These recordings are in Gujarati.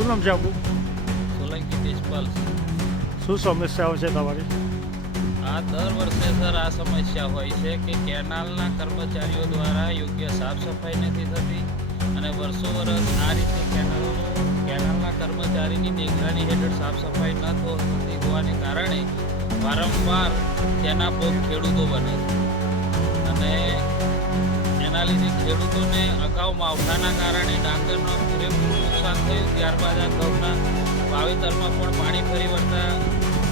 શું નામ છે આપનું? સોલંકી તેજપાલ. શું સમસ્યાઓ છે તમારી? આ દર વર્ષે સર આ સમસ્યા હોય છે કે કેનાલના કર્મચારીઓ દ્વારા યોગ્ય સાફ સફાઈ નથી થતી અને વર્ષો વર્ષ આ રીતે કેનાલના કર્મચારીની નિગરાની હેઠળ સાફ સફાઈ ન થતી હોવાને કારણે વારંવાર તેના ભોગ ખેડૂતો બને છે અને એના લીધે ખેડૂતોને અગાઉ માવઠાના કારણે ડાંગરનો પૂરેપૂરું નુકસાન થયું. ત્યારબાદ આ ઘઉંના વાવેતરમાં પણ પાણી ફરી વળતા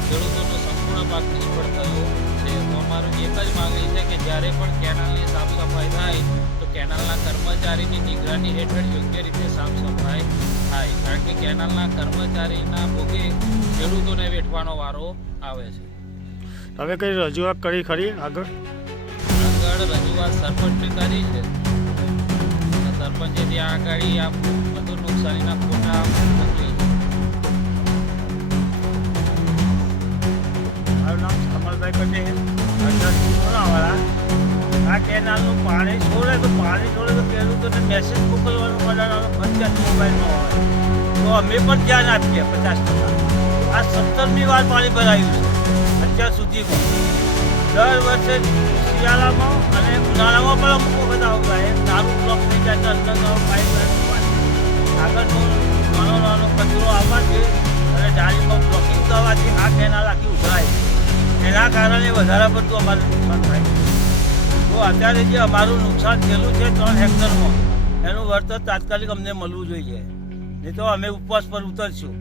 ખેડૂતોનો સંપૂર્ણ પાક નિષ્ફળ થયો છે. તો અમારું એક જ માગણી છે કે જ્યારે પણ કેનાલની સાફ સફાઈ થાય તો કેનાલના કર્મચારીની નિગરાની હેઠળ યોગ્ય રીતે સાફ સફાઈ થાય, કારણ કે કેનાલના કર્મચારીના ભોગે ખેડૂતોને વેઠવાનો વારો આવે છે. તમે કઈ રજૂઆત કરી ખરી આગળ? રજૂઆત સરપંચને કરી છે અને સરપંચે ત્યાં આગળ આ બધું નુકસાનીના ફોટા મોકલી છે. મારું નામ કમલભાઈ પટેલ, સોનાવાળા. આ કેનાલનું પાણી છોડે તો ખેડૂતોને મેસેજ મોકલવાનું બનાવવાનો ફરજિયાત મોબાઈલમાં હોય તો અમે પણ ધ્યાન આપીએ 50%. આ 17મી વાર પાણી ભરાયું છે અત્યાર સુધીમાં. દર વર્ષે શિયાળામાં અને ઉનાળામાં પણ અમુક વખત આવું થાય. નાનું બ્લોક થઈ જાય તો અંદર પાઇપ આગળનો નાનો કચરો આવવાથી અને ડાળીમાં બ્લોકિંગ થવાથી આ કેનાલ આખી ઉભરાય. એના કારણે વધારે પડતું અમારે નુકસાન થાય. તો અત્યારે જે અમારું નુકસાન થયેલું છે 3 હેક્ટરમાં એનું વળતર તાત્કાલિક અમને મળવું જોઈએ, નહીં તો અમે ઉપવાસ પર ઉતરશું.